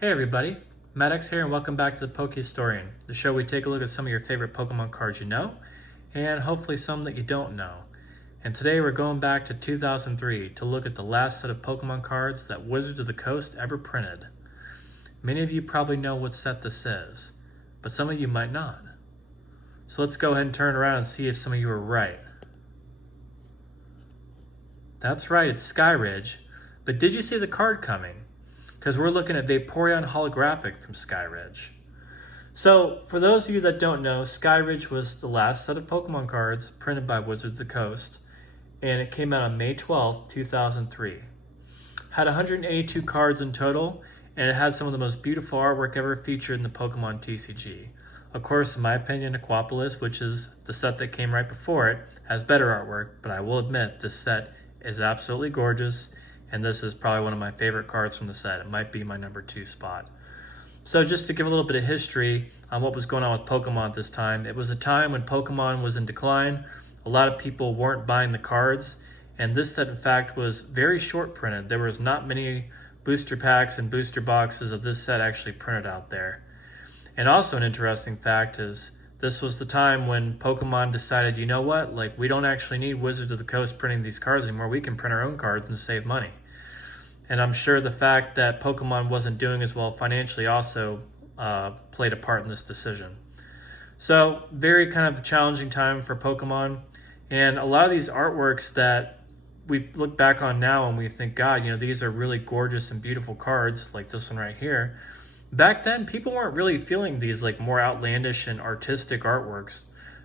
Hey everybody, Maddox here and welcome back to the Poke Historian, the show where we take a look at some of your favorite Pokemon cards you know, and hopefully some that you don't know. And today we're going back to 2003 to look at the last set of Pokemon cards that Wizards of the Coast ever printed. Many of you probably know what set this is, but some of you might not. So let's go ahead and turn around and see if some of you are right. That's right, it's Skyridge, but did you see the card coming? Because we're looking at Vaporeon holographic from Skyridge. So, for those of you that don't know, Skyridge was the last set of Pokemon cards printed by Wizards of the Coast, and it came out on May 12th, 2003. Had 182 cards in total, and it has some of the most beautiful artwork ever featured in the Pokemon TCG. Of course, in my opinion, Aquapolis, which is the set that came right before it, has better artwork, but I will admit this set is absolutely gorgeous, and this is probably one of my favorite cards from the set. It might be my number 2 spot. So just to give a little bit of history on what was going on with Pokemon at this time, it was a time when Pokemon was in decline. A lot of people weren't buying the cards, and this set in fact was very short printed. There was not many booster packs and booster boxes of this set actually printed out there. And also an interesting fact is this was the time when Pokemon decided, you know what, like we don't actually need Wizards of the Coast printing these cards anymore. We can print our own cards and save money. And I'm sure the fact that Pokemon wasn't doing as well financially also played a part in this decision. So very kind of a challenging time for Pokemon. And a lot of these artworks that we look back on now and we think, God, you know, these are really gorgeous and beautiful cards like this one right here. Back then, people weren't really feeling these like more outlandish and artistic artworks.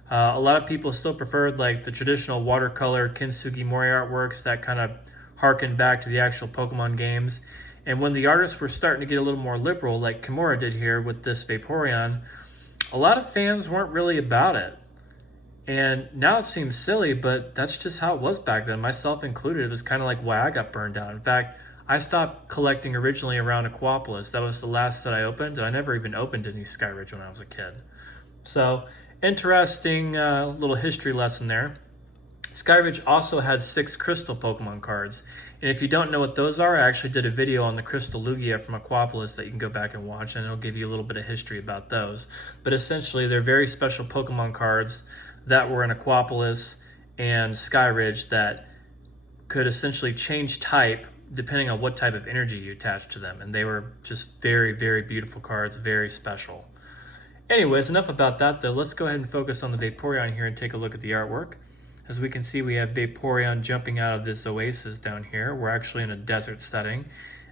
A lot of people still preferred like the traditional watercolor Kintsugi Mori artworks that kind of harken back to the actual Pokemon games. And when the artists were starting to get a little more liberal, like Kimura did here with this Vaporeon, a lot of fans weren't really about it. And now it seems silly, but that's just how it was back then, myself included. It was kind of like why I got burned out. In fact, I stopped collecting originally around Aquapolis. That was the last that I opened, and I never even opened any Skyridge when I was a kid. So, interesting little history lesson there. Skyridge also had 6 Crystal Pokemon cards, and if you don't know what those are, I actually did a video on the Crystal Lugia from Aquapolis that you can go back and watch, and it'll give you a little bit of history about those. But essentially, they're very special Pokemon cards that were in Aquapolis and Skyridge that could essentially change type depending on what type of energy you attach to them, and they were just very, very beautiful cards, very special. Anyways, enough about that though. Let's go ahead and focus on the Vaporeon here and take a look at the artwork. As we can see, we have Vaporeon jumping out of this oasis down here. We're actually in a desert setting.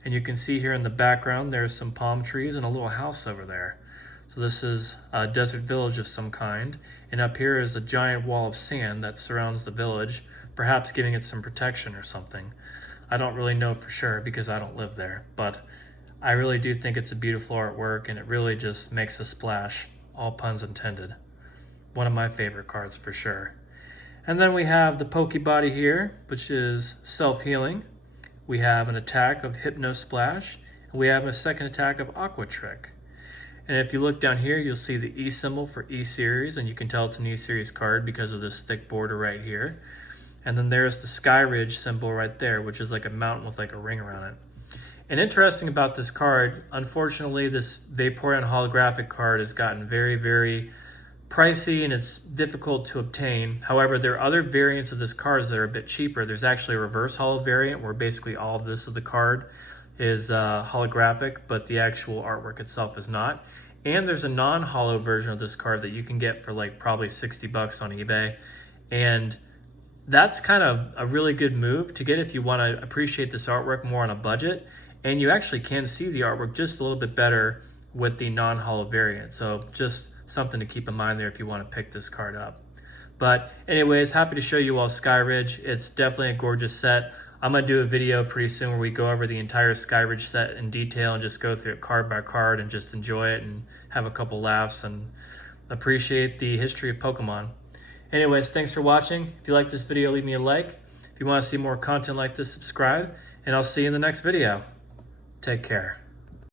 And you can see here in the background, there's some palm trees and a little house over there. So this is a desert village of some kind. And up here is a giant wall of sand that surrounds the village, perhaps giving it some protection or something. I don't really know for sure because I don't live there. But I really do think it's a beautiful artwork and it really just makes a splash, all puns intended. One of my favorite cards for sure. And then we have the Pokebody here, which is self-healing. We have an attack of Hypno Splash, and we have a second attack of Aqua Trick. And if you look down here, you'll see the E symbol for E-Series, and you can tell it's an E-Series card because of this thick border right here. And then there's the Skyridge symbol right there, which is like a mountain with like a ring around it. And interesting about this card, unfortunately, this Vaporeon holographic card has gotten very, very pricey and it's difficult to obtain. However, there are other variants of this card that are a bit cheaper. There's actually a reverse holo variant where basically all of this of the card is holographic, but the actual artwork itself is not. And there's a non-holo version of this card that you can get for like probably 60 bucks on eBay. And that's kind of a really good move to get if you want to appreciate this artwork more on a budget. And you actually can see the artwork just a little bit better with the non-holo variant. So just something to keep in mind there if you want to pick this card up. But anyways, happy to show you all Skyridge. It's definitely a gorgeous set. I'm going to do a video pretty soon where we go over the entire Skyridge set in detail and just go through it card by card and just enjoy it and have a couple laughs and appreciate the history of Pokemon. Anyways, thanks for watching. If you like this video, leave me a like. If you want to see more content like this, subscribe, and I'll see you in the next video. Take care.